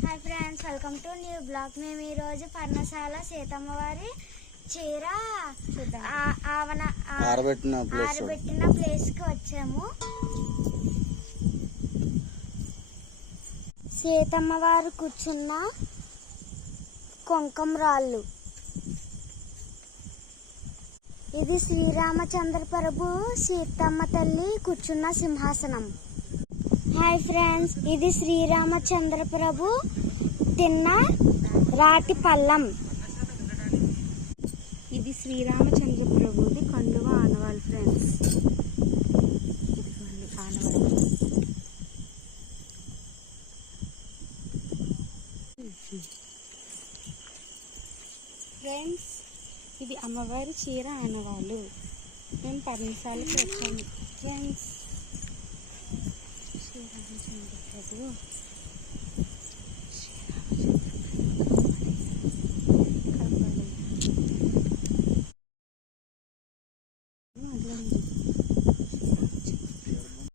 Hi friends, welcome to new blog. మేము ఈరోజు పర్ణశాల సీతమ్మ వారి చీర ఆరబెట్టిన ప్లేస్కి వచ్చాము. సీతమ్మ వారు కూర్చున్న కుంకుమ రాళ్ళు. ఇది శ్రీరామచంద్ర ప్రభు సీతమ్మ తల్లి కూర్చున్న సింహాసనం. హాయ్ ఫ్రెండ్స్, ఇది శ్రీరామచంద్ర ప్రభు తిన్న రాతి పల్లం. ఇది శ్రీరామచంద్ర ప్రభుది కండువ ఆనవాళ్ళు ఫ్రెండ్స్. ఇదిగోండి ఆనవాళ్ళు. ఫ్రెండ్స్, ఇది అమ్మవారి చీర ఆనవాళ్ళు. మేము పర్ణశాలకు వచ్చాము ఫ్రెండ్స్. శ్రీరామచంద్ర ప్రభు మొదలైంది.